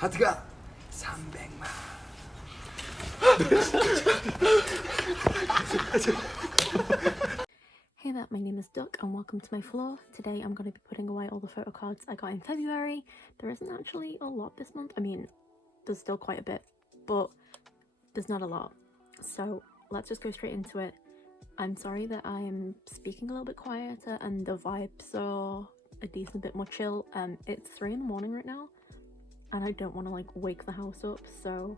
하트가 300만. Hey there, my name is Duck and welcome to my floor. Today I'm going to be putting away all the photo cards I got in February. There isn't actually a lot this month. I mean, there's still quite a bit, but there's not a lot. So let's just go straight into it. I'm sorry that I am speaking a little bit quieter and the vibes are a decent bit more chill. It's 3 in the morning right now and I don't want to like wake the house up, so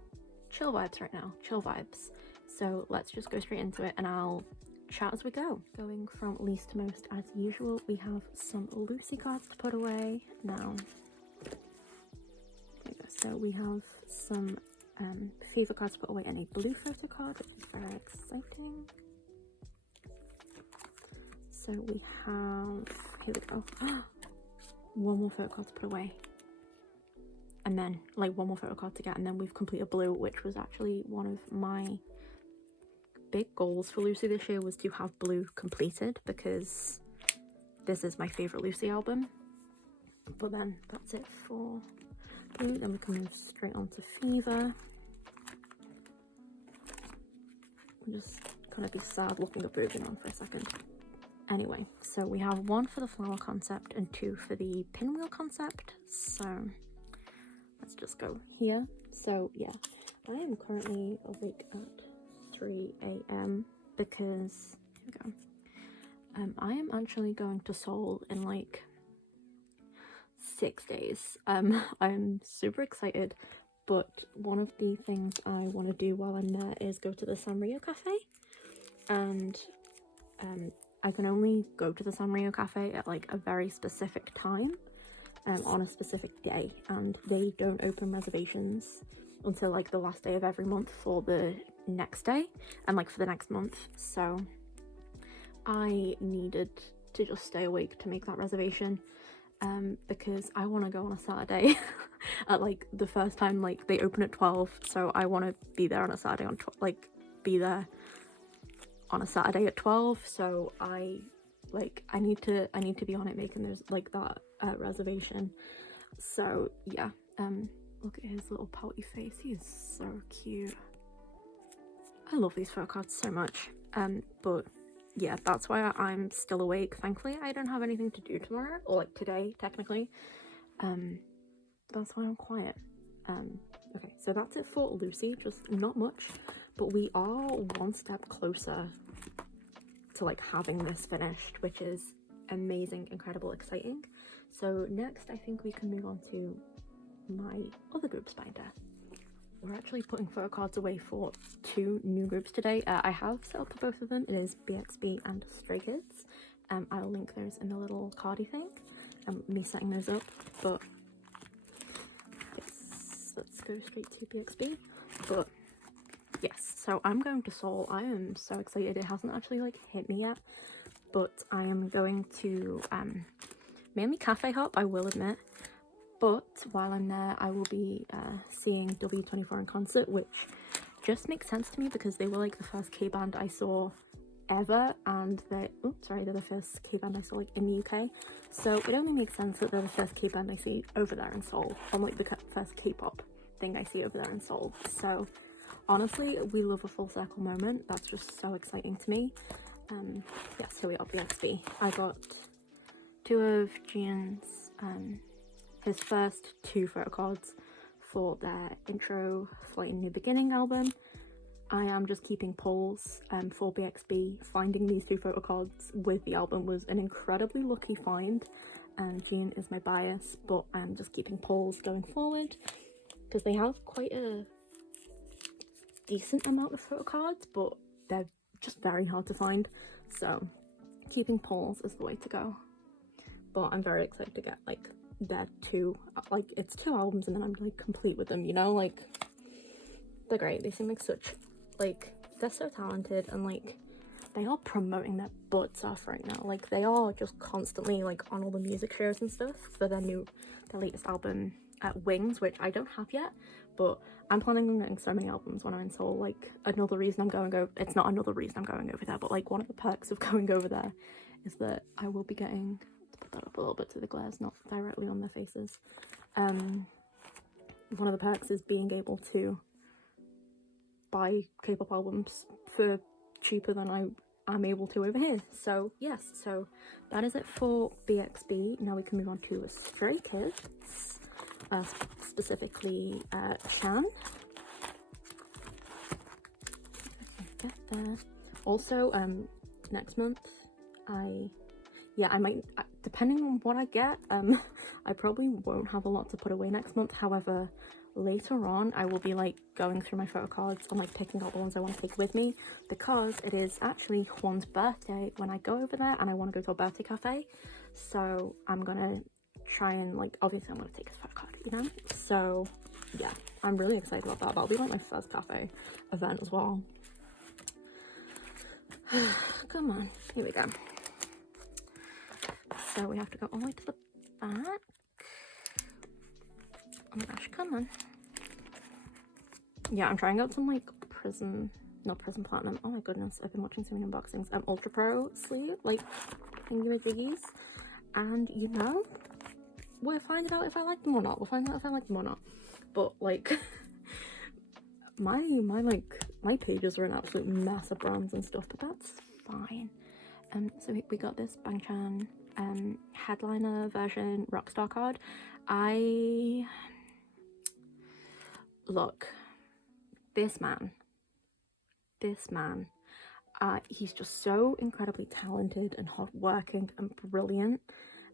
chill vibes right now, chill vibes. So let's just go straight into it and I'll chat as we go. Going from least to most as usual, we have some Lucy cards to put away now. There we go. So we have some Fever cards to put away and a blue photo card, which is very exciting. So we have, here we go, one more photo card to put away. And then like one more photo card to get, and then we've completed blue, which was actually one of my big goals for Lucy this year, was to have blue completed because this is my favourite Lucy album. But then that's it for blue. Then we can move straight on to Fever. I'm just gonna be sad looking at Virgin on for a second. Anyway, so we have 1 for the flower concept and 2 for the pinwheel concept. So let's just go here. So yeah, I am currently awake at 3 a.m. because, here we go, I am actually going to Seoul in like 6 days. I'm super excited, but one of the things I want to do while I'm there is go to the Sanrio Cafe, and I can only go to the Sanrio Cafe at like a very specific time, on a specific day, and they don't open reservations until like the last day of every month for the next day and like for the next month. So I needed to just stay awake to make that reservation, because I want to go on a Saturday at like the first time, like they open at 12, so I want to be there on a Saturday on be there on a Saturday at 12. So I need to be on it making those like that reservation. So yeah, look at his little pouty face, he is so cute. I love these photo cards so much. But yeah, that's why I'm still awake. Thankfully I don't have anything to do tomorrow, or like today technically. That's why I'm quiet. Okay, so that's it for Lucy, just not much, but we are one step closer to like having this finished, which is amazing, incredible, exciting. So next I think we can move on to my other groups binder. We're actually putting photo cards away for 2 new groups today. I have set up for both of them. It is BXB and Stray Kids. I'll link those in the little cardy thing, me setting those up. But yes, let's go straight to BXB. But yes, so I'm going to Seoul. I am so excited. It hasn't actually like hit me yet, but I am going to mainly cafe hop, I will admit. But while I'm there, I will be seeing W24 in concert, which just makes sense to me because they were like the first K-band I saw ever, and they're the first K-band I saw like in the UK. So it only makes sense that they're the first K-band I see over there in Seoul, unlike the first K-pop thing I see over there in Seoul. So honestly, we love a full circle moment. That's just so exciting to me. Yes, here we are, BXB. I got 2 of Jian's his first 2 photo cards for their intro Flight New Beginning album. I am just keeping polls for BXB. Finding these 2 photo cards with the album was an incredibly lucky find, and Jean is my bias, but I'm just keeping polls going forward because they have quite a decent amount of photo cards, but they're just very hard to find. So keeping polls is the way to go. But I'm very excited to get like their 2, like it's 2 albums and then I'm like complete with them, you know, like they're great. They seem like such, like they're so talented, and like they are promoting their butts off right now. Like they are just constantly like on all the music shows and stuff for their latest album at Wings, which I don't have yet, but I'm planning on getting so many albums when I'm in Seoul. Like another reason I'm going over, it's not another reason I'm going over there, but like one of the perks of going over there is that I will be getting, let's put that up a little bit so the glare's not directly on their faces, one of the perks is being able to buy K-pop albums for cheaper than I am able to over here. So yes, so that is it for BXB. Now we can move on to Stray Kids, specifically Chan. Get there. Also, next month I might, depending on what I get, I probably won't have a lot to put away next month. However, later on I will be like going through my photo cards and like picking out the ones I want to take with me, because it is actually Juan's birthday when I go over there, and I want to go to a birthday cafe. So I'm gonna try and like, obviously I'm gonna take his photo card, you know. So yeah, I'm really excited about that. That'll be like my first cafe event as well. Come on, here we go. So we have to go all the way to the back. Oh my gosh, come on. Yeah, I'm trying out some like Prism Platinum. Oh my goodness, I've been watching so many unboxings. Ultra Pro sleeve, like thingy-majiggies. And you know, we'll find out if I like them or not. But like, my pages are an absolute mess of brands and stuff, but that's fine. So we got this Bangchan headliner version Rockstar card. Look, this man, he's just so incredibly talented and hardworking and brilliant.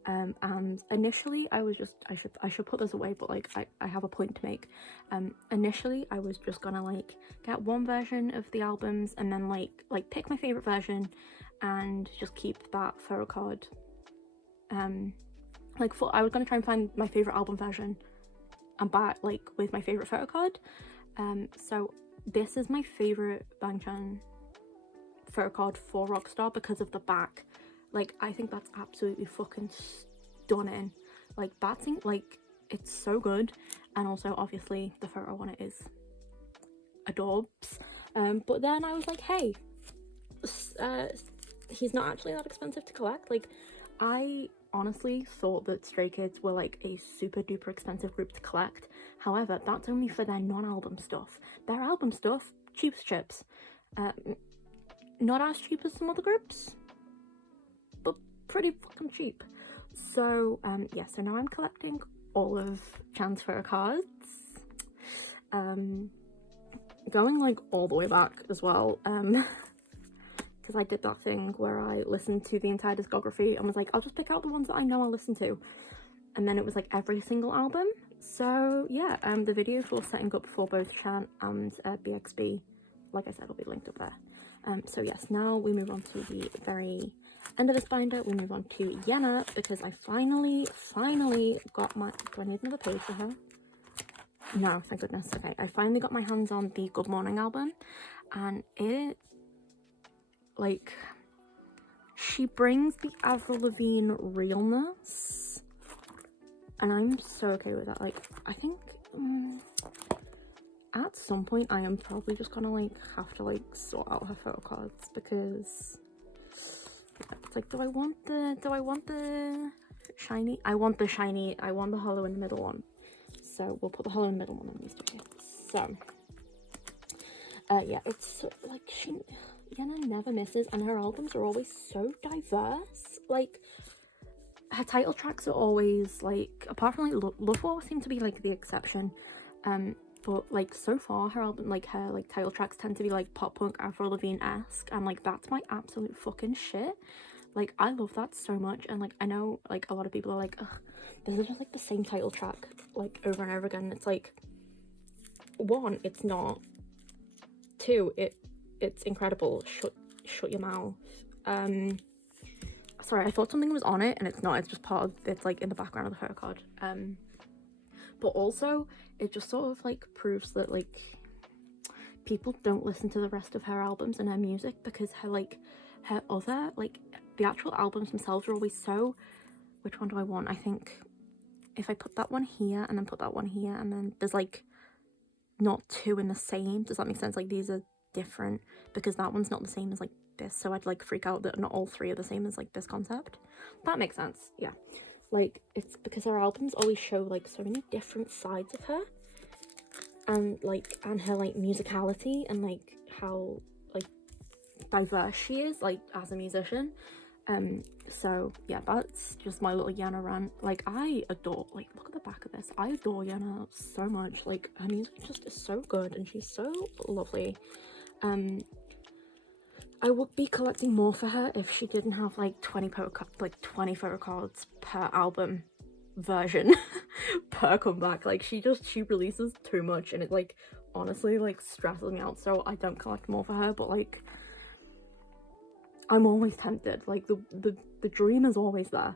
And initially I was just, I should put this away, but like I have a point to make. Initially I was just gonna like get one version of the albums and then like pick my favorite version and just keep that photo card. I was gonna try and find my favorite album version and buy it like with my favorite photo card. So this is my favorite Bangchan photo card for Rockstar because of the back. Like, I think that's absolutely fucking stunning. Like, that's like, it's so good. And also obviously the photo on it is adorbs. But then I was like, hey, he's not actually that expensive to collect. Like, I honestly thought that Stray Kids were like a super duper expensive group to collect. However, that's only for their non-album stuff. Their album stuff, cheap as chips. Not as cheap as some other groups, but pretty fucking cheap. So yeah, so now I'm collecting all of Chan's photo cards. Going like all the way back as well, because I did that thing where I listened to the entire discography and was like, I'll just pick out the ones that I know I'll listen to, and then it was like every single album. So yeah, the video for setting up for both Chan and BXB, like I said, will be linked up there. So yes, now we move on to the very end of this binder. We move on to Yena, because I finally got my, do I need another page for her? No, thank goodness. Okay, I finally got my hands on the Good Morning album, and it, like, she brings the Avril Lavigne realness, and I'm so okay with that. Like, I think at some point I am probably just gonna like have to like sort out her photo cards, because it's like, do I want the shiny? I want the shiny. I want the hollow in the middle one. So we'll put the hollow in the middle one on these two. So yeah, it's like Yena never misses, and her albums are always so diverse. Like, her title tracks are always like, apart from like Love War seem to be like the exception, but like so far her album, like her like title tracks tend to be like pop punk Avril Lavigne-esque, and like that's my absolute fucking shit. Like, I love that so much. And like, I know like a lot of people are like, ugh, this is just like the same title track like over and over again. It's like, one, it's not. Two, it's incredible. Shut your mouth. Sorry, I thought something was on it and it's not. It's just part of, it's like in the background of the photo card. But also it just sort of like proves that like people don't listen to the rest of her albums and her music, because her other, like, the actual albums themselves are always so, which one do I want? I think if I put that one here and then put that one here, and then there's like not two in the same, does that make sense? Like, these are different because that one's not the same as like this, so I'd like freak out that not all three are the same as like this concept. That makes sense. Yeah, like, it's because her albums always show like so many different sides of her, and her like musicality and like how like diverse she is like as a musician. So yeah, that's just my little Yena rant. Like, I adore, like, look at the back of this, I adore Yena so much. Like, her music just is so good and she's so lovely. I would be collecting more for her if she didn't have like 20 photocards per album version per comeback. Like, she releases too much and it like honestly like stresses me out, so I don't collect more for her. But like, I'm always tempted, like the dream is always there.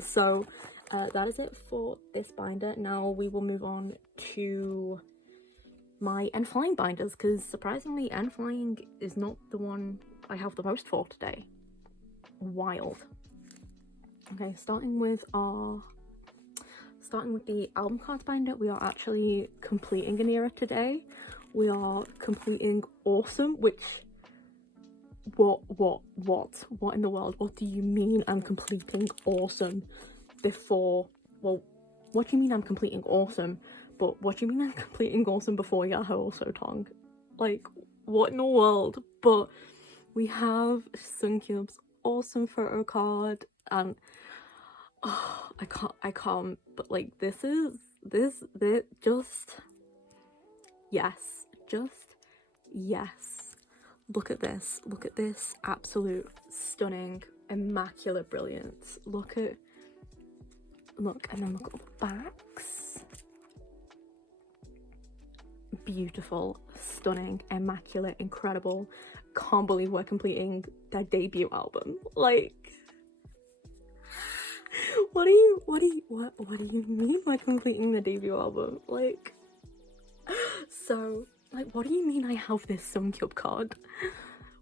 So that is it for this binder. Now we will move on to my N.Flying binders, because surprisingly N.Flying is not the one I have the most for today. Wild. Okay, starting with the album cards binder, we are actually completing an era today. We are completing Awesome, which what in the world? What do you mean I'm completing Awesome before? Well, what do you mean I'm completing Awesome? But what do you mean I'm completing Awesome before Yahoo So Tong? Like, what in the world? But we have Sunkyub's Awesome photo card, and oh, I can't. But like, this just yes. Look at this absolute stunning, immaculate brilliance. Look, and then look at the backs. Beautiful, stunning, immaculate, incredible. Can't believe we're completing their debut album. Like, what do you mean by completing the debut album? Like, so, like, what do you mean I have this Sunkyub card?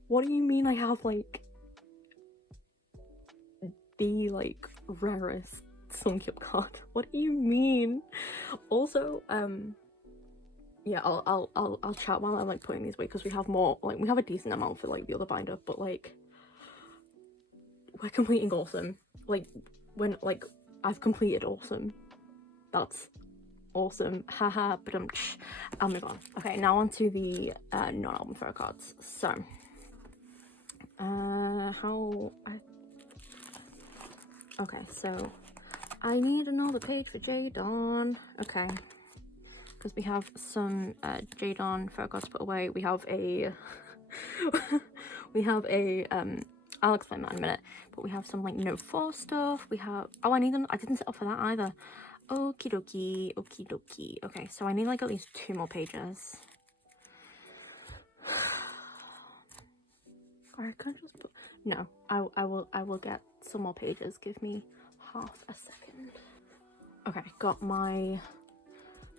What do you mean I have, like, the, like, rarest Sunkyub card? What do you mean? Also, yeah, I'll chat while I'm, like, putting these away, because we have more, like, we have a decent amount for, like, the other binder, but, like, we're completing Awesome. Like, when, like, I've completed Awesome. That's awesome. Haha, but I'll move on. Okay, now on to the non-album photo cards. So okay, so I need another page for J-Dawn. Okay, because we have some J-Dawn photo cards to put away. We have a I'll explain that in a minute, but we have some like Note 4 stuff. We have, oh, I didn't set up for that either. Okie dokie, okie dokie. Okay, so I need like at least 2 more pages. Or I could just put, no, I will get some more pages. Give me half a second. Okay, got my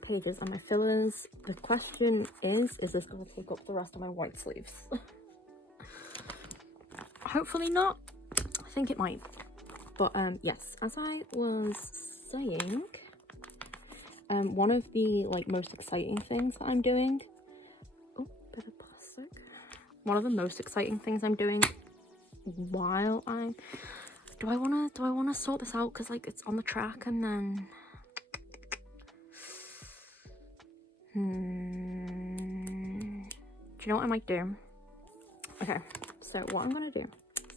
pages and my fillers. The question is this going to take up the rest of my white sleeves? Hopefully not. I think it might. But yes, as I was saying, one of the like most exciting things that I'm doing, oh, bit of plastic. One of the most exciting things I'm doing while I'm, do I wanna sort this out, because like it's on the track, and then do you know what I might do? Okay, so what I'm gonna do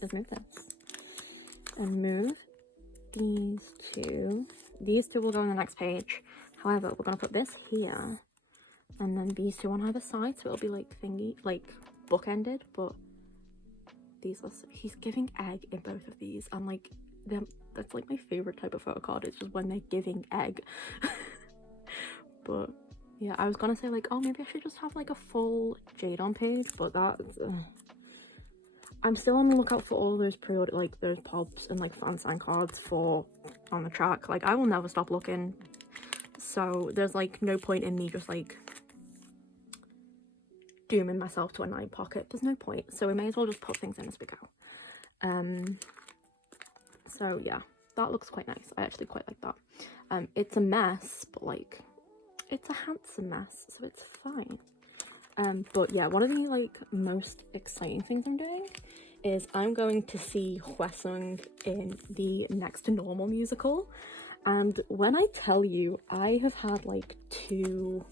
is move this and move these two. These two will go on the next page. However, we're gonna put this here, and then these two on either side, so it'll be like thingy, like bookended. But these are, he's giving egg in both of these, and like them, that's like my favorite type of photo card. It's just when they're giving egg. But yeah, I was gonna say like, oh, maybe I should just have like a full J-Dawn page, but that's I'm still on the lookout for all those pre-order, like those pops and like fan sign cards for on the track. Like, I will never stop looking, so there's like no point in me just like dooming myself to a 9 pocket. There's no point, so we may as well just put things in as we go. So yeah, that looks quite nice. I actually quite like that. It's a mess, but like it's a handsome mess, so it's fine. But yeah, one of the like most exciting things I'm doing is I'm going to see Hwesung in the Next to Normal musical. And when I tell you, I have had like 2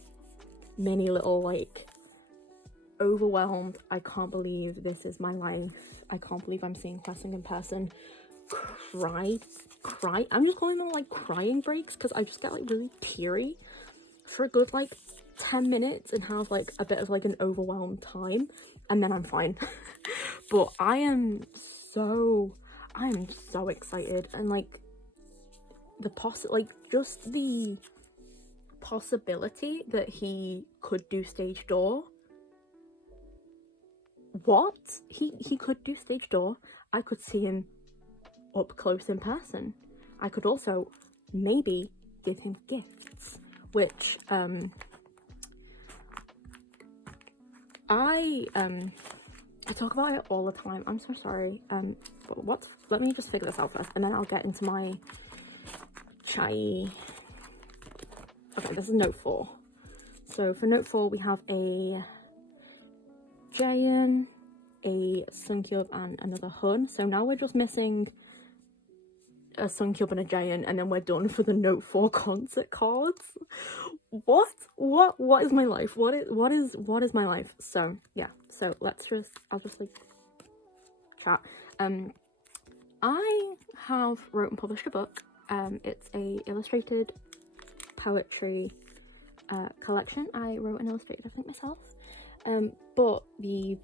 mini little like overwhelmed, I can't believe this is my life, I can't believe I'm seeing Fessing in person, cry, I'm just calling them like crying breaks because I just get like really teary for a good like 10 minutes and have like a bit of like an overwhelmed time, and then I'm fine. But I am so excited, and like just the possibility that he could do stage door. What? He could do stage door. I could see him up close in person. I could also maybe give him gifts, which I talk about it all the time. I'm so sorry. But let me just figure this out first, and then I'll get into my chai. Okay, this is note 4. So for note 4, we have a Jaehyun, a Sunkyub, and another Hun. So now we're just missing a Sunkyub and a Jaehyun, and then we're done for the note 4 concert cards. What is my life? What is my life? So yeah, so I'll just like chat. I have wrote and published a book. It's a illustrated poetry collection. I wrote and illustrated, I think, myself. But the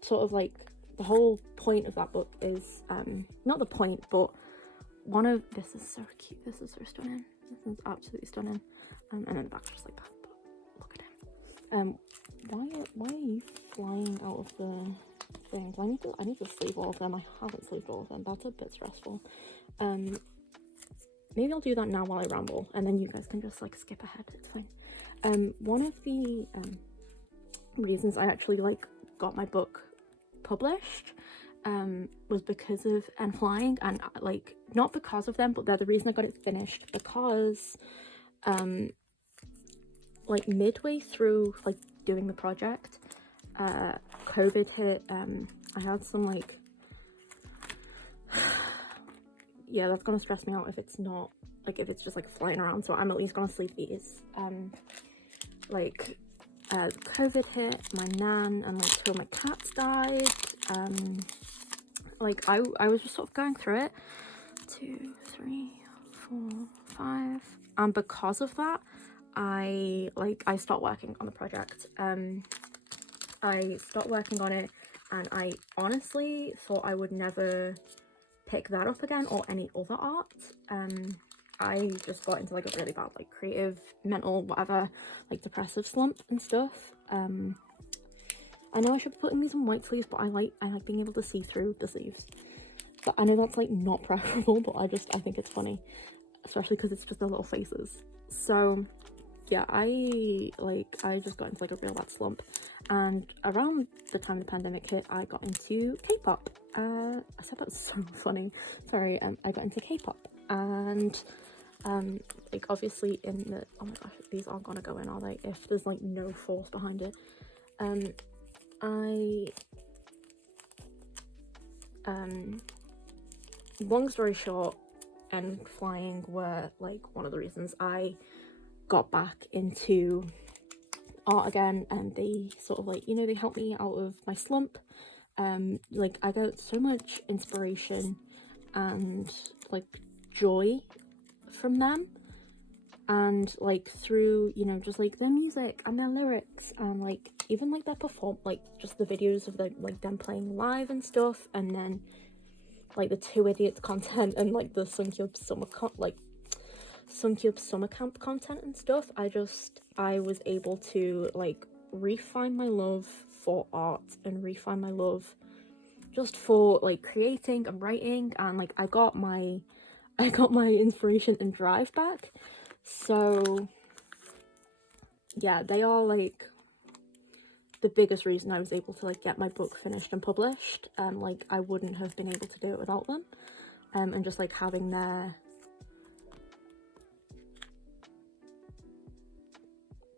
sort of like the whole point of that book is not the point, but this is so cute. This is so stunning. This is absolutely stunning. And then the back's just like that. But look at him. Why are you flying out of the things? I need to sleeve all of them. I haven't sleeved all of them. That's a bit stressful. Maybe I'll do that now while I ramble, and then you guys can just like skip ahead. It's fine. One of the reasons I actually like got my book published was because of N.Flying, and like not because of them, but they're the reason I got it finished, because like midway through like doing the project, COVID hit. I had some like yeah, that's gonna stress me out if it's not like, if it's just like flying around, so I'm at least gonna sleeve these. COVID hit, my nan and like 2 of my cats died. Like I was just sort of going through it. 2, 3, 4, 5, and because of that, I stopped working on the project. I stopped working on it, and I honestly thought I would never pick that up again or any other art. I just got into like a really bad like creative, mental, whatever, like depressive slump and stuff. I know I should be putting these on white sleeves, but I like being able to see through the sleeves. But I know that's like not preferable, but I think it's funny, especially because it's just the little faces. So yeah, I just got into like a real bad slump, and around the time the pandemic hit, I got into K-pop. I said that's so funny. Sorry. I got into K-pop, and like obviously in the, oh my gosh, these aren't gonna go in, are they? If there's like no force behind it. Long story short, N.Flying were like one of the reasons I got back into art again, and they sort of like, you know, they helped me out of my slump. Like I got so much inspiration and like joy from them, and like through, you know, just like their music and their lyrics, and like even like their like just the videos of them playing live and stuff, and then like the 2 Idiots content and like the Sunkyub summer camp content and stuff. I was able to like refine my love for art and refine my love just for like creating and writing, and like I got my inspiration and drive back. So yeah, they are like the biggest reason I was able to like get my book finished and published. Like I wouldn't have been able to do it without them. And just like having their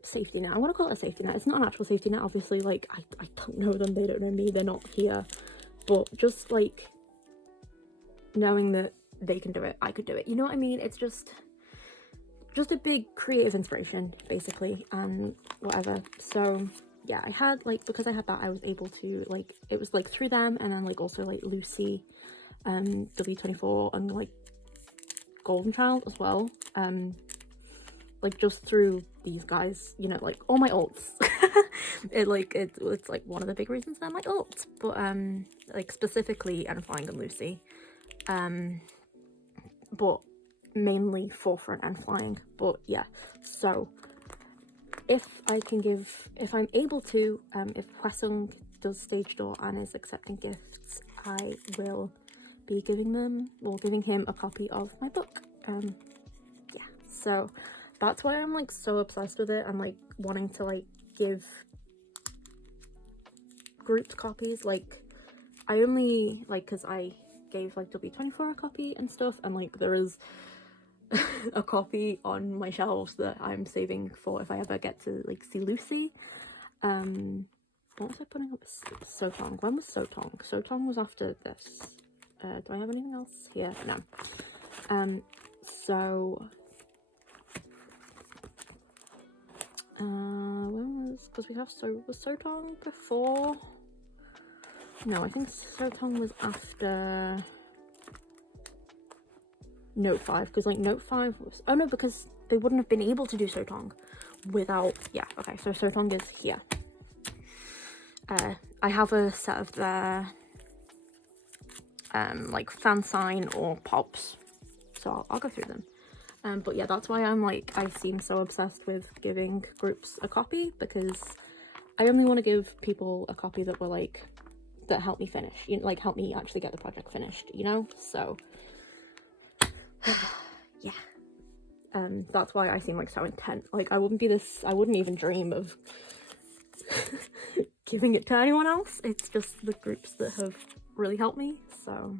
safety net. I want to call it a safety net. It's not an actual safety net, obviously. Like I don't know them, they don't know me, they're not here. But just like knowing that they can do it, I could do it. You know what I mean? It's just, just a big creative inspiration basically, and whatever. So yeah, I had like, because I had that, I was able to like, it was like through them, and then like also like Lucy, W24, and like Golden Child as well, like just through these guys, you know, like all my alts. It's like one of the big reasons I'm like alts, but like specifically N.Flying and Lucy, but mainly Forefront and N.Flying. But yeah, so if I'm able to, if Hwasung does stage door and is accepting gifts, I will be giving him a copy of my book. Yeah, so that's why I'm like so obsessed with it. I'm like wanting to like give grouped copies. Like I only like, because I gave like W24 a copy and stuff, and like there is a copy on my shelves that I'm saving for if I ever get to like see Lucy. What was I putting up? Sotong. When was Sotong? Sotong was after this. Do I have anything else here? No. So when was, because we have, so was Sotong before? No, I think Sotong was after Note 5, because like Note 5 was, oh no, because they wouldn't have been able to do Sotong without, yeah, okay, so Sotong is here. I have a set of their like fan sign or pops, so I'll go through them. But yeah, that's why I'm like, I seem so obsessed with giving groups a copy, because I only want to give people a copy that were like, that help me finish, you know, like help me actually get the project finished, you know. So yeah, that's why I seem like so intent. Like I wouldn't even dream of giving it to anyone else. It's just the groups that have really helped me. So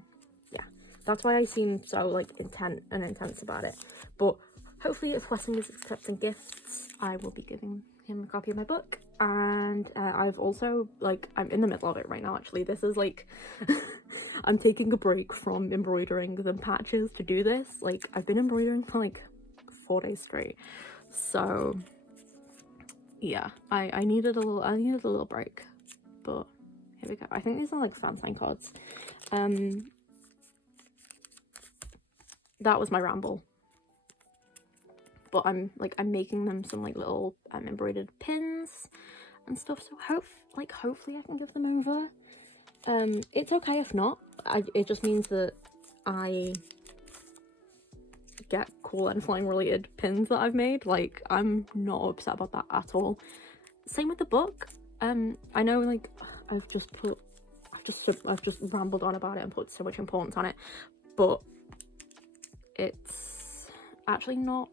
yeah, that's why I seem so like intent and intense about it. But hopefully if Hwasung is accepting gifts, I will be giving him a copy of my book. And I've also, like, I'm in the middle of it right now actually. This is like I'm taking a break from embroidering the patches to do this. Like I've been embroidering for like 4 days straight, so yeah, I needed a little break. But here we go. I think these are like fan sign cards. That was my ramble, but I'm making them some like little embroidered pins and stuff, so hopefully I can give them over. It's okay if not. It just means that I get cool N.Flying related pins that I've made. Like I'm not upset about that at all. Same with the book. I know like I've just rambled on about it and put so much importance on it, but it's actually not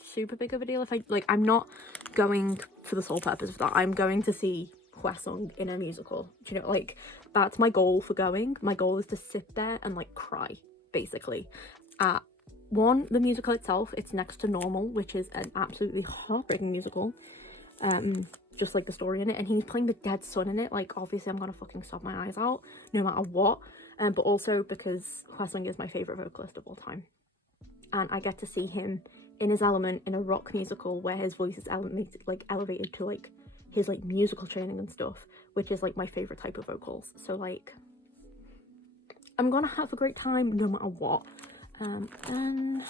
super big of a deal. If I'm not going for the sole purpose of that. I'm going to see Hwasung in a musical. Do you know, like that's my goal for going. My goal is to sit there and like cry, basically. At the musical itself, it's next to normal, which is an absolutely heartbreaking musical. Just like the story in it, and he's playing the dead son in it. Like obviously I'm gonna fucking sob my eyes out no matter what. But also because Hwasung is my favorite vocalist of all time, and I get to see him in his element in a rock musical where his voice is elevated to like his like musical training and stuff, which is like my favorite type of vocals. So like I'm gonna have a great time no matter what. And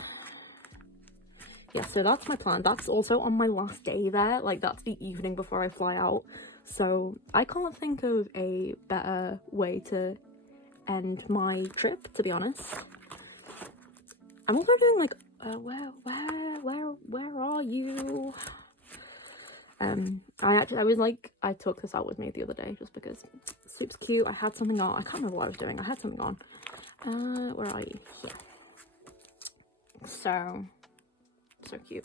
yeah, so that's my plan. That's also on my last day there. Like that's the evening before I fly out, so I can't think of a better way to end my trip, to be honest. I'm also doing like where are you? I took this out with me the other day just because Soup's cute. I had something on. I can't remember what I was doing. I had something on. Where are you? Here. So cute.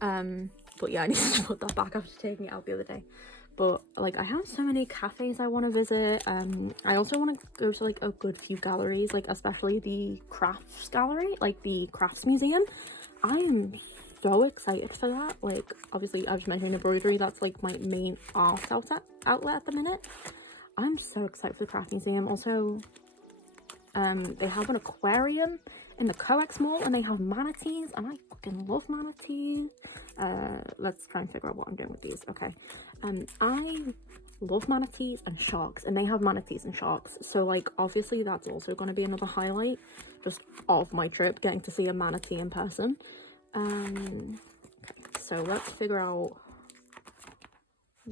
But yeah, I need to put that back after taking it out the other day. But like I have so many cafes I want to visit. I also want to go to like a good few galleries, like especially the crafts gallery, like the crafts museum. I am so excited for that. Like obviously I just mentioned embroidery, that's like my main art outlet at the minute. I'm so excited for the craft museum. Also they have an aquarium in the Coex Mall, and they have manatees, and I fucking love manatees. Let's try and figure out what I'm doing with these. Okay, I love manatees and sharks, and they have manatees and sharks, so like obviously that's also going to be another highlight just of my trip, getting to see a manatee in person. Okay, so let's figure out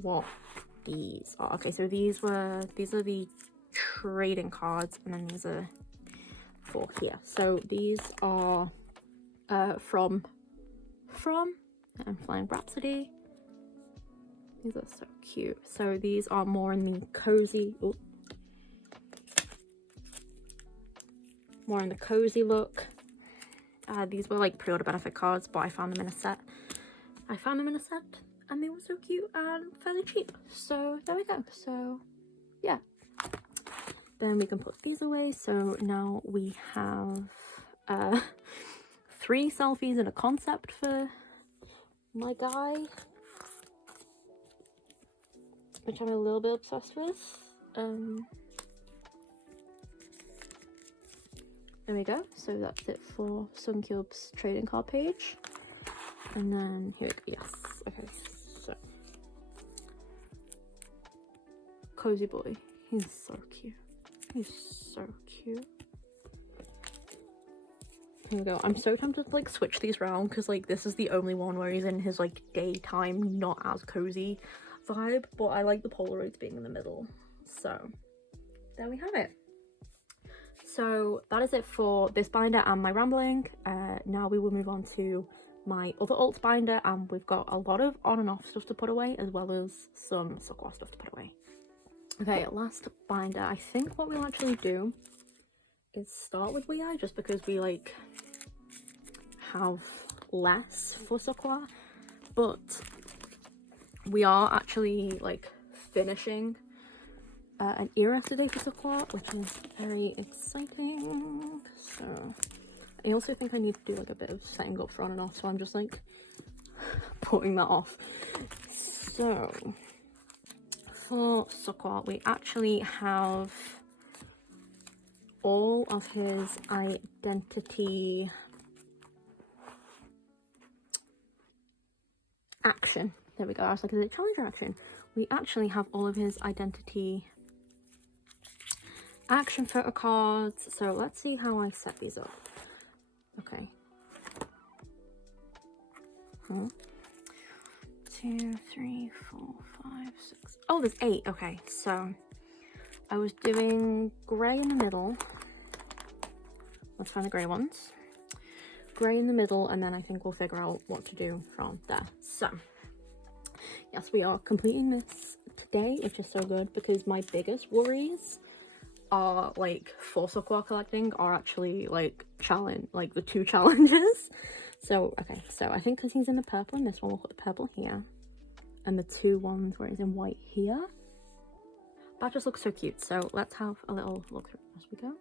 what these are. Okay, so these are the trading cards, and then these are for here. So these are from N.Flying Rhapsody. These are so cute. So these are more in the cozy, more in the cozy look. These were like pre-order benefit cards, but I found them in a set. And they were so cute and fairly cheap. So there we go. So yeah. Then we can put these away. So now we have 3 selfies and a concept for my guy, which I'm a little bit obsessed with. There we go. So that's it for Suncube's trading card page. And then here we go. Yes. Okay. So Cozy Boy. He's so cute. He's so cute. Here we go. I'm so tempted to like switch these around because like this is the only one where he's in his like daytime, not as cozy vibe, but I like the Polaroids being in the middle. So there we have it. So that is it for this binder and my rambling. Now we will move on to my other alt binder, and we've got a lot of on and off stuff to put away, as well as some Sucwa stuff to put away. Okay, last binder. I think what we'll actually do is start with Wii Eye, just because we like have less for Sucwa, but we are actually like finishing an era today for Sucwa, which is very exciting. So I also think I need to do like a bit of setting up for on and off, so I'm just like putting that off. So for Sucwa, we actually have all of his identity action. There we go. I was like, is it challenge or action? We actually have all of his identity action photo cards. So let's see how I set these up. Okay. 2, 3, 4, 5, 6. Oh, there's 8. Okay, so I was doing grey in the middle. Let's find the grey ones. Grey in the middle, and then I think we'll figure out what to do from there. So yes, we are completing this today, which is so good, because my biggest worries are like for Sucwa collecting are actually like the 2 challenges. So okay, so I think because he's in the purple in this one, we'll put the purple here, and the 2 ones where he's in white here. That just looks so cute. So let's have a little look through as we go.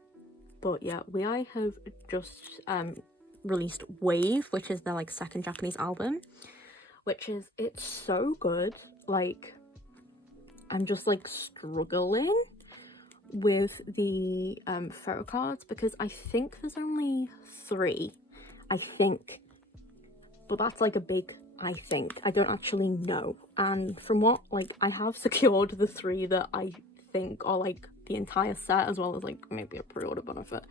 But yeah, I have just released Wave, which is their like 2nd Japanese album, it's so good. Like I'm just like struggling with the photo cards, because I think there's only 3, I think, but that's like a big I think. I don't actually know, and from what like I have secured the 3 that I think are like the entire set, as well as like maybe a pre-order benefit.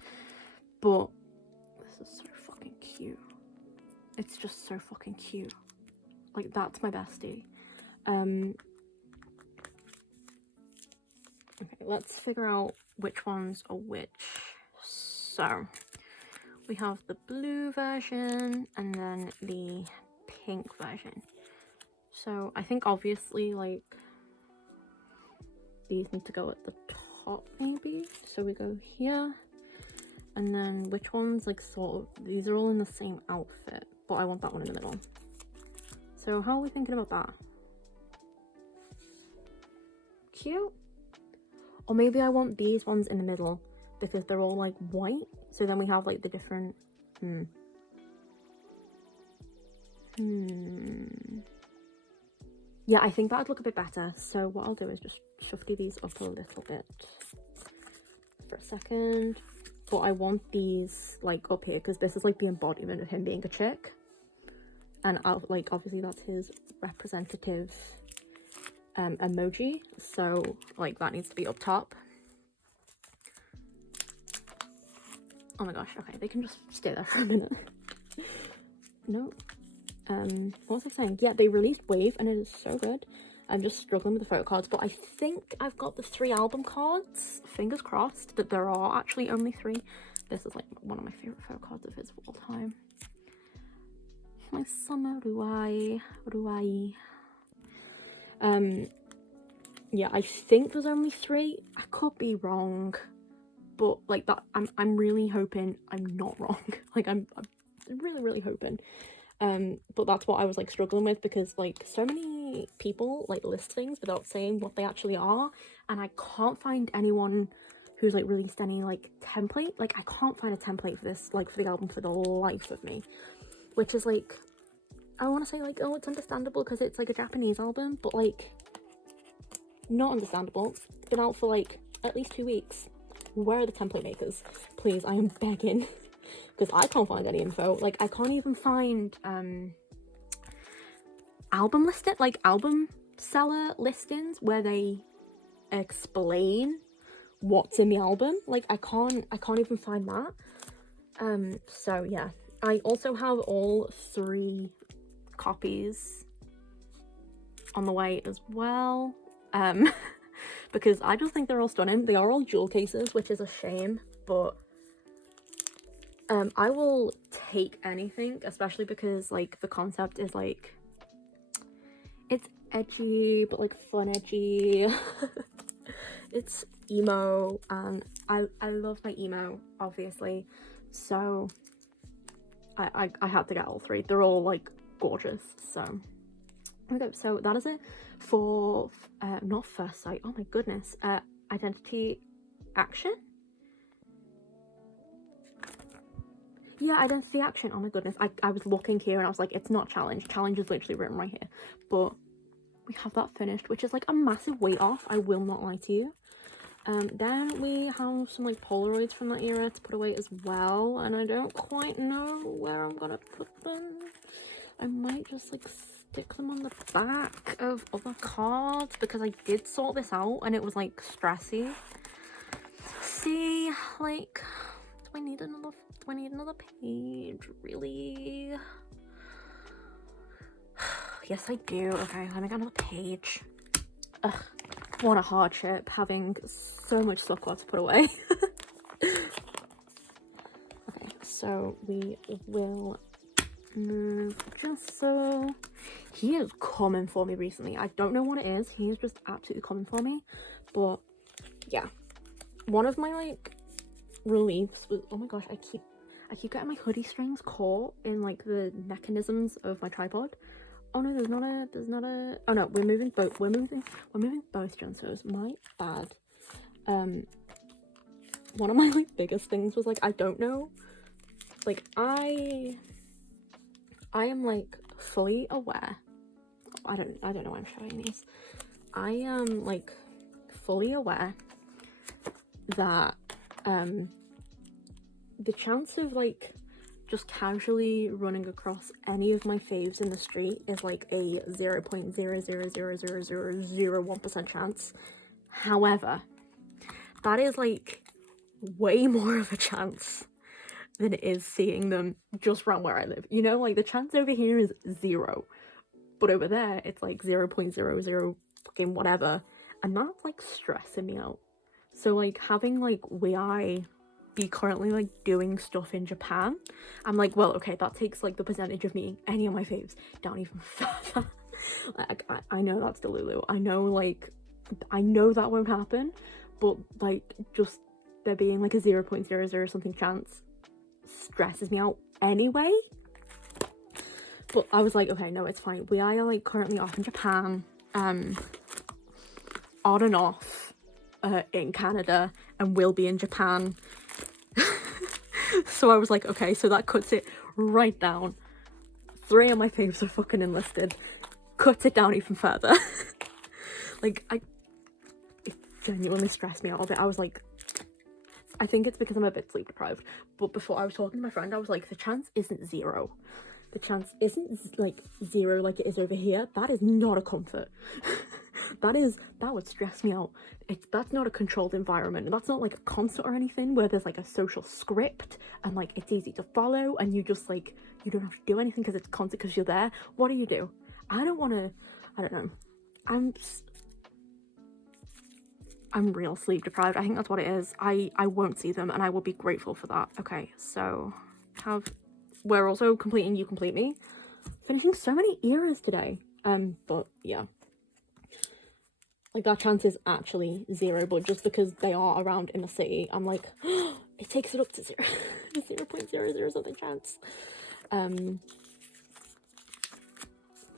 But this is so fucking cute. It's just so fucking cute. Like that's my bestie. Okay, let's figure out which ones are which. So we have the blue version and then the pink version. So I think obviously like these need to go at the top maybe. So we go here, and then which ones like sort of, these are all in the same outfit, but I want that one in the middle. So how are we thinking about that? Cute. Or maybe I want these ones in the middle because they're all like white. So then we have like the different, yeah, I think that would look a bit better. So what I'll do is just shuffle these up a little bit for a second. but I want these like up here because this is like the embodiment of him being a chick, and like obviously that's his representative emoji, so like that needs to be up top. Oh my gosh, okay, they can just stay there for a minute. No. What was I saying? Yeah, they released Wave and it is so good. I'm just struggling with the photo cards, but I think I've got the 3 album cards. Fingers crossed that there are actually only 3. This is like one of my favorite photo cards of his of all time. My summer Ruai. Yeah, I think there's only 3. I could be wrong, but like that, I'm really hoping I'm not wrong. Like I'm really hoping. But that's what I was like struggling with, because like so many people like list things without saying what they actually are, and I can't find anyone who's like released any like template. Like I can't find a template for this, like for the album, for the life of me, which is like, I want to say like, oh, it's understandable because it's like a Japanese album, but like not understandable. It's been out for like at least 2 weeks. Where are the template makers? Please, I am begging. Because I can't find any info. Like I can't even find album seller listings where they explain what's in the album. Like I can't even find that. So yeah, I also have all 3 copies on the way as well, because I just think they're all stunning. They are all jewel cases, which is a shame, but I will take anything, especially because like the concept is like, it's edgy but like fun edgy. It's emo, and I love my emo, obviously, so I had to get all 3. They're all like gorgeous. So okay, so that is it for not First Sight, oh my goodness, Identity Action. Yeah, Identity Action. Oh my goodness. I was looking here and I was like, it's not Challenge. Challenge is literally written right here. But we have that finished, which is like a massive weight off. I will not lie to you. Then we have some like Polaroids from that era to put away as well. And I don't quite know where I'm gonna put them. I might just like stick them on the back of other cards, because I did sort this out and it was like stressy. See, like, do I need another page, really? Yes, I do. Okay, let me get another page. Ugh, what a hardship having so much stuff to put away. Okay, so we will move just so. He is coming for me recently. I don't know what it is. He is just absolutely coming for me. But yeah, one of my like reliefs was, oh my gosh, I keep getting my hoodie strings caught in like the mechanisms of my tripod. Oh no, there's not a oh no, we're moving both Junsos. My bad. One of my like biggest things was like, I don't know, like I am like fully aware, I don't know why I'm showing these. I am like fully aware that the chance of like just casually running across any of my faves in the street is like a 0.0000001% chance. However, that is like way more of a chance than it is seeing them just around where I live. You know, like the chance over here is 0, but over there it's like 0.00 fucking whatever, and that's like stressing me out. So like having like I be currently like doing stuff in Japan, I'm like, well, okay, that takes like the percentage of me, any of my faves, down even further. Like I know that's Delulu. I know that won't happen, but like just there being like a 0.00 something chance stresses me out anyway. But I was like, okay, no, it's fine. We are like currently off in Japan, on and off in Canada, and we'll be in Japan. So I was like, okay, so that cuts it right down. 3 of my faves are fucking enlisted. Cuts it down even further. Like, it genuinely stressed me out a bit. I was like, I think it's because I'm a bit sleep deprived. But before I was talking to my friend, I was like, the chance isn't zero. The chance isn't like zero like it is over here. That is not a comfort. That would stress me out. That's not a controlled environment. And that's not like a concert or anything where there's like a social script and like it's easy to follow and you just like, you don't have to do anything because it's concert because you're there. What do? I don't know. I'm real sleep deprived. I think that's what it is. I won't see them and I will be grateful for that. Okay, so we're also completing You Complete Me. Finishing so many eras today. But yeah. Like that chance is actually zero, but just because they are around in the city, I'm like, oh, it takes it up to 0.00 something chance.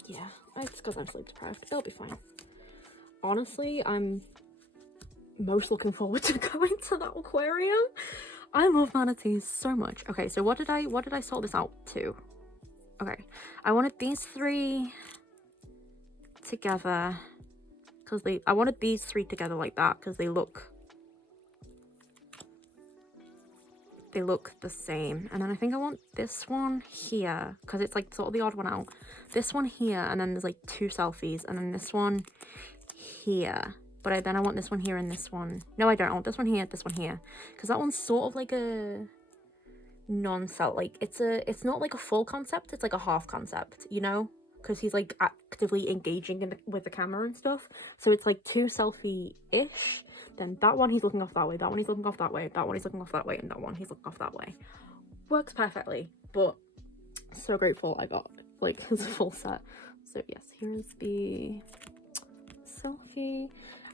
Yeah, it's because I'm sleep deprived. It'll be fine. Honestly, I'm most looking forward to going to that aquarium. I love manatees so much. Okay, so what did I sort this out to? Okay, I wanted these three together because I wanted these three together like that because they look the same. And then I think I want this one here because it's like sort of the odd one out. This one here, and then there's like two selfies, and then this one here. But then I want this one here and this one. No, I don't. I want this one here, because that one's sort of like a non-self. Like it's not like a full concept. It's like a half concept, you know? Because he's like actively engaging with the camera and stuff. So it's like two selfie-ish. Then that one he's looking off that way. That one he's looking off that way. That one he's looking off that way, and that one he's looking off that way. Works perfectly. But so grateful I got like his full set. So yes, here's the selfie.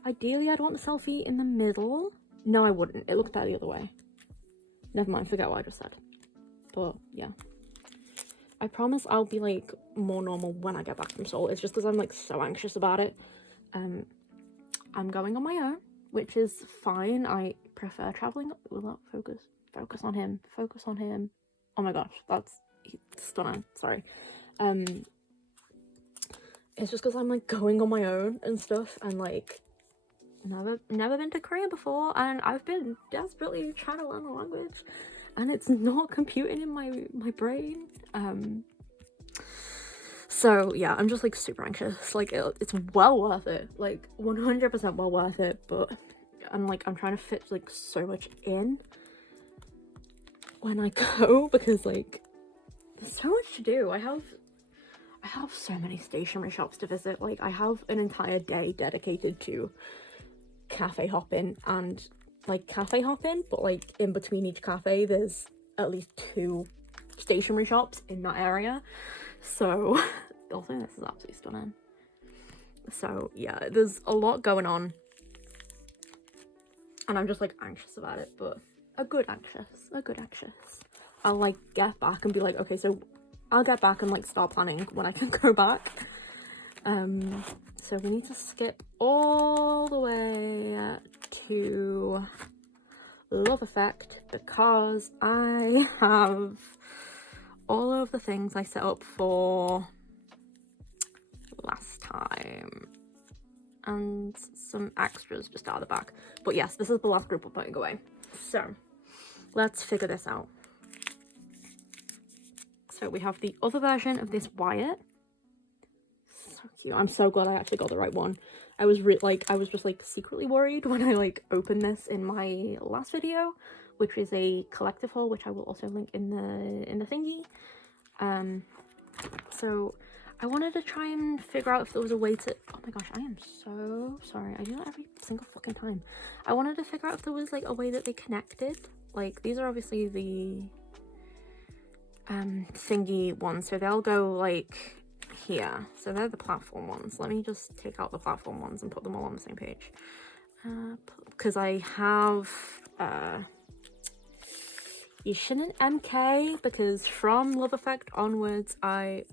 Ideally, I'd want the selfie in the middle. No, I wouldn't. It looks better the other way. Never mind, forget what I just said. But, yeah. I promise I'll be, like, more normal when I get back from Seoul. It's just because I'm, like, so anxious about it. I'm going on my own, which is fine. I prefer traveling. Will that focus? Focus on him. Focus on him. Oh my gosh, that's stunning. Sorry. It's just because I'm, like, going on my own and stuff, and, like, never been to Korea before, and I've been desperately trying to learn the language, and it's not computing in my brain. So yeah, I'm just like super anxious. Like it's well worth it, like 100% well worth it, but I'm trying to fit like so much in when I go, because like there's so much to do. I have so many stationery shops to visit. Like I have an entire day dedicated to cafe hopping, and like cafe hopping, but like in between each cafe there's at least 2 stationery shops in that area. So also this is absolutely stunning. So yeah, there's a lot going on and I'm just like anxious about it, but a good anxious. I'll like get back and be like, okay, so I'll get back and like start planning when I can go back. So we need to skip all the way to Love Effect because I have all of the things I set up for last time and some extras just out of the back. But yes, this is the last group we're putting away. So let's figure this out. So we have the other version of this Wyatt. So cute. I'm so glad I actually got the right one. I was just like secretly worried when I like opened this in my last video, which is a collective haul, which I will also link in the thingy. So I wanted to try and figure out if there was a way to, oh my gosh, I am so sorry. I do that every single fucking time. I wanted to figure out if there was like a way that they connected. Like these are obviously the thingy ones, so they'll go like here. So they're the platform ones. Let me just take out the platform ones and put them all on the same page. Because I have Yishin and MK, because from Love Effect onwards I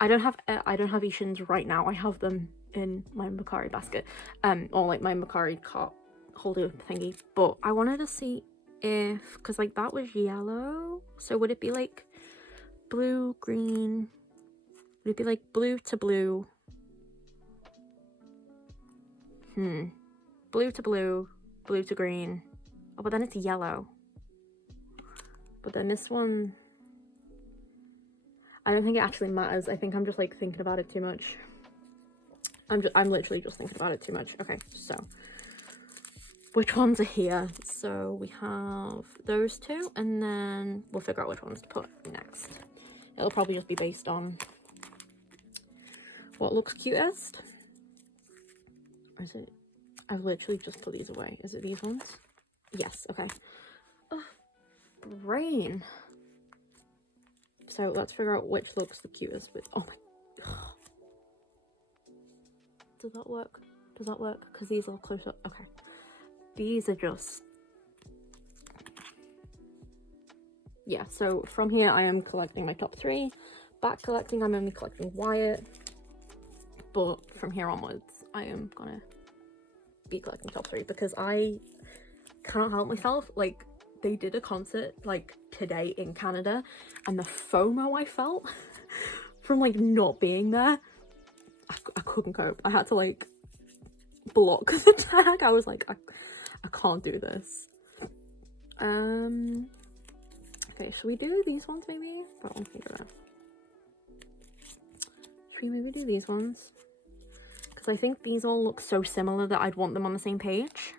don't have Yishins right now. I have them in my Macari basket, or like my Macari cart holder thingy. But I wanted to see if, because like that was yellow, so would it be like blue, green? Would it be like blue to blue? Blue to blue, blue to green, Oh, but then it's yellow. But then this one, I don't think it actually matters. I think I'm just like thinking about it too much. I'm literally just thinking about it too much. Okay, so which ones are here? So we have those two, and then we'll figure out which ones to put next. It'll probably just be based on what looks cutest. Or is it? I've literally just put these away. Is it these ones? Yes, okay. Oh, brain. So let's figure out which looks the cutest with, oh my, does that work? Does that work? Because these are close up. Okay. These are just, yeah, so from here I am collecting my top 3. Back collecting, I'm only collecting Wyatt. But from here onwards, I am gonna be collecting top 3 because I cannot help myself. Like, they did a concert like today in Canada, and the FOMO I felt from like not being there, I couldn't cope. I had to like block the tag. I was like, I can't do this. Okay, should we do these ones maybe? That one's bigger. Should we maybe do these ones? Because I think these all look so similar that I'd want them on the same page.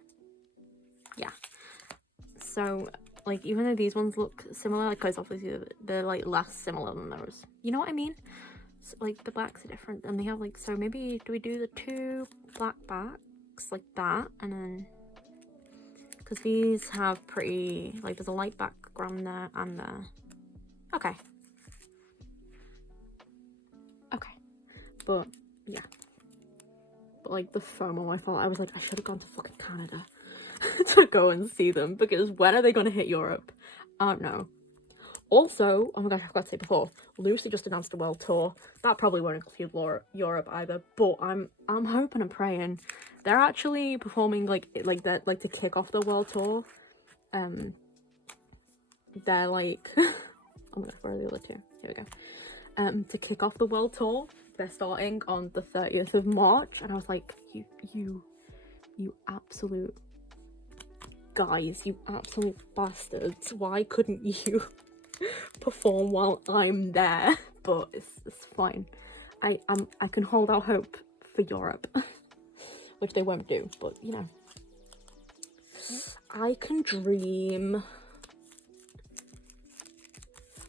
Yeah. So, like, even though these ones look similar, because obviously they're like less similar than those. You know what I mean? So, like, the backs are different, and they have like, so maybe do we do the 2 black backs like that, and then because these have pretty, like, there's a light background there and there. Okay. Okay. But yeah. But like the FOMO I felt, I was like, I should have gone to fucking Canada to go and see them, because when are they going to hit Europe? I don't know. Also, oh my gosh, I forgot to say before, Lucy just announced a world tour. That probably won't include Europe either, but I'm hoping and praying. They're actually performing like to kick off the world tour. They're like, oh my gosh, where are the other 2? Here we go. To kick off the world tour, they're starting on the 30th of March, and I was like, you absolute guys, you absolute bastards, why couldn't you perform while I'm there? But it's fine. I can hold out hope for Europe, which they won't do, but you know, I can dream.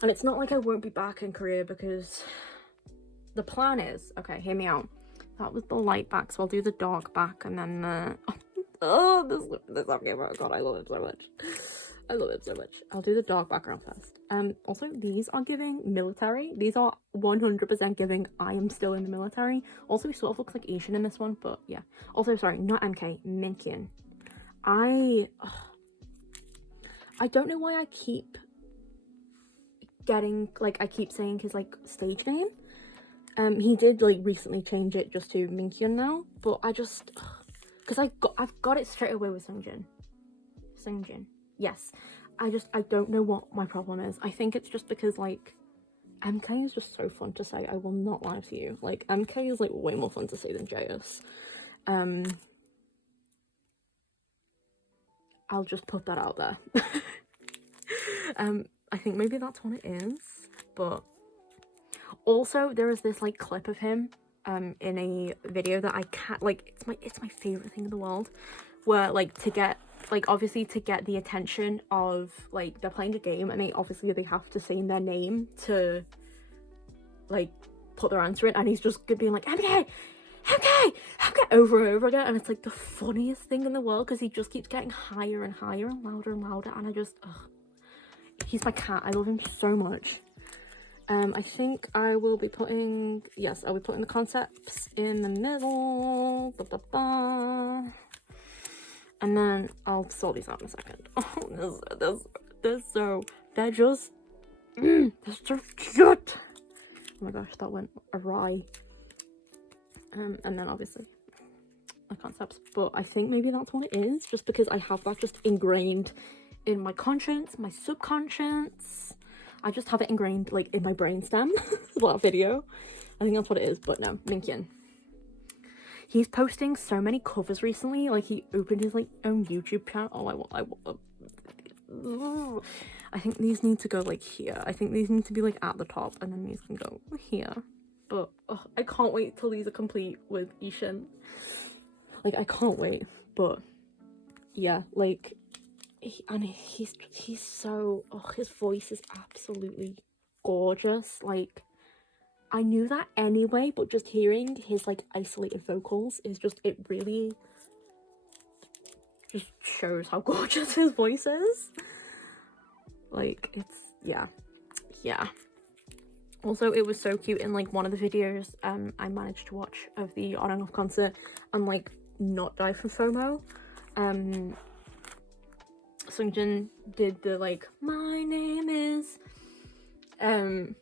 And it's not like I won't be back in Korea, because the plan is, okay, hear me out. That was the light back, so I'll do the dark back, and then the this camera. God, I love it so much. I love it so much. I'll do the dark background first. Also, these are giving military. These are 100% giving I am still in the military. Also, he sort of looks like Asian in this one, but yeah. Also, sorry, not MK, Minkyun. I don't know why I keep getting, like, I keep saying his like stage name. He did like recently change it just to Minkyun now, but I just, because I've got it straight away with Sungjin. Yes, I don't know what my problem is. I think it's just because like MK is just so fun to say. I will not lie to you. Like, MK is like way more fun to say than JS. I'll just put that out there. I think maybe that's what it is, but also there is this like clip of him in a video that I can't, like, it's my favorite thing in the world, where like to get, like, obviously to get the attention of, like, they're playing a game and they have to say their name to like put their answer in, and he's just being like MK over and over again, and it's like the funniest thing in the world because he just keeps getting higher and higher and louder, and I just, he's my cat. I love him so much. I think I will be putting, yes, I'll be putting the concepts in the middle, and then I'll sort these out in a second. Oh, they're so cute. Oh my gosh, that went awry. And then obviously the concepts, but I think maybe that's what it is, just because I have that just ingrained in my conscience, my subconscious. I just have it ingrained like in my brainstem. That video, I think that's what it is. But no, Minkyun, he's posting so many covers recently. Like, he opened his like own YouTube channel. Oh, I want I think these need to go like here. I think these need to be like at the top, and then these can go here. But I can't wait till these are complete with Ishin. Like, I can't wait. But yeah, like, he's so, his voice is absolutely gorgeous. Like, I knew that anyway, but just hearing his like isolated vocals is just, it really just shows how gorgeous his voice is. Like, it's, yeah. Also, it was so cute in like one of the videos I managed to watch of the On-and-Off concert and like not die from FOMO. Sungjin did the like, my name is and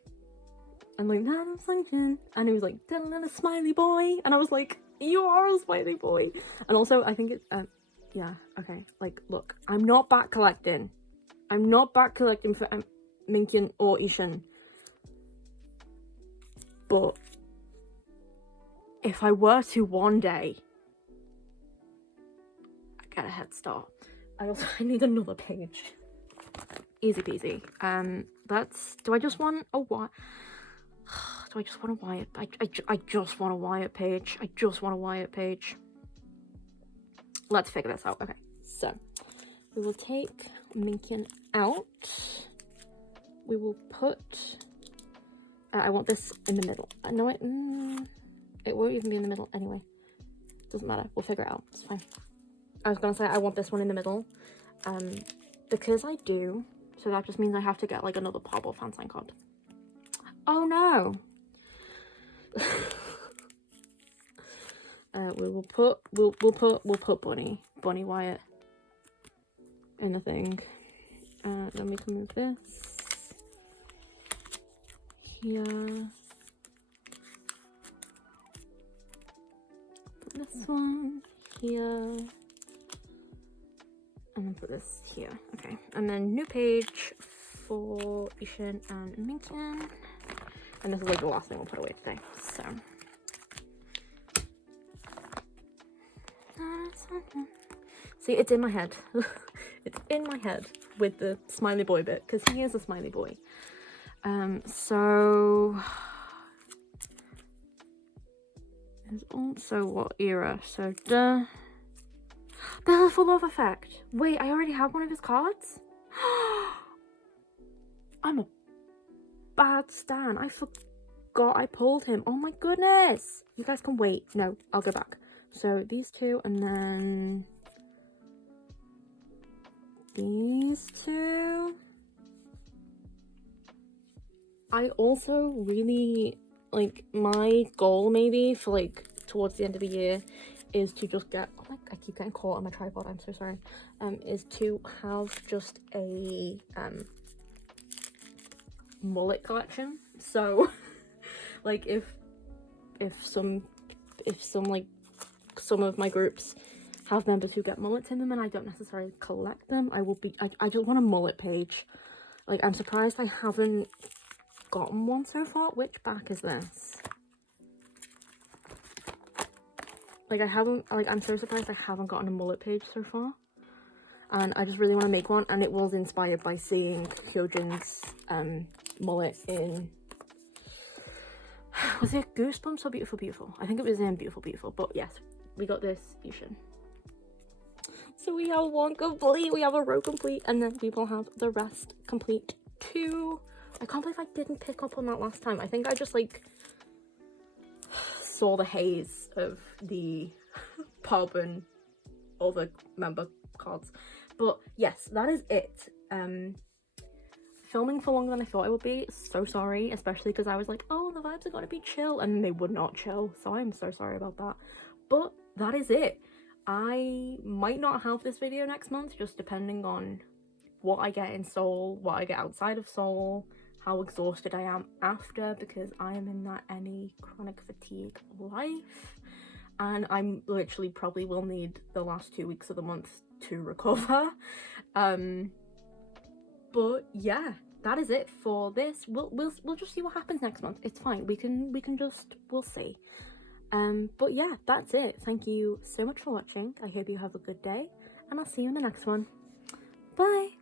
like, nah, I'm Sungjin, and he was like, a smiley boy, and I was like, you are a smiley boy. And also, I think it yeah, okay, like, look, I'm not back collecting for Minkyun or Ishin, but if I were to one day, I get a head start. I need another page. Easy peasy. Do I just want a Wyatt? Do I just want a Wyatt? I just want a Wyatt page. I just want a Wyatt page. Let's figure this out. Okay, so we will take Minkyun out. We will put. I want this in the middle. No, it won't even be in the middle anyway. Doesn't matter. We'll figure it out. It's fine. I was gonna say I want this one in the middle, because I do. So that just means I have to get like another Pablo fan sign card. Oh no. We'll put Bunny Wyatt in the thing. Then we can move this here. Put this one here. And then put this here. Okay. And then new page for Ishin and Minkyun. And this is like the last thing we'll put away today. So. See, it's in my head. It's in my head with the smiley boy bit, because he is a smiley boy. So. There's also what era? So, the full love effect. Wait, I already have one of his cards? I'm a bad stan. I forgot I pulled him. Oh my goodness. You guys can wait. No, I'll go back. So these two, and then these two. I also really, like, my goal maybe for like towards the end of the year is to just get, oh my, I keep getting caught on my tripod, I'm so sorry, is to have just a mullet collection. So like if some of my groups have members who get mullets in them and I don't necessarily collect them, I just want a mullet page. Like, I'm surprised I haven't gotten one so far. Which back is this? Like, I'm so surprised I haven't gotten a mullet page so far. And I just really want to make one, and it was inspired by seeing Hyojin's mullet in, was it Goosebumps or Beautiful Beautiful? I think it was in Beautiful Beautiful, but yes, we got this Ishin. So we have one complete, we have a row complete, and then we will have the rest complete too. I can't believe I didn't pick up on that last time. I think I just like saw the haze of the pub and all the member cards. But yes, that is it. Filming for longer than I thought it would be. So sorry, especially because I was like, oh, the vibes are gonna be chill, and they would not chill, so I'm so sorry about that. But that is it. I might not have this video next month, just depending on what I get in Seoul, what I get outside of Seoul, how exhausted I am after, because I am in that any chronic fatigue life, and I'm literally probably will need the last 2 weeks of the month to recover. But yeah, that is it for this. We'll just see what happens next month. It's fine. We'll see. But yeah, that's it. Thank you so much for watching. I hope you have a good day, and I'll see you in the next one. Bye.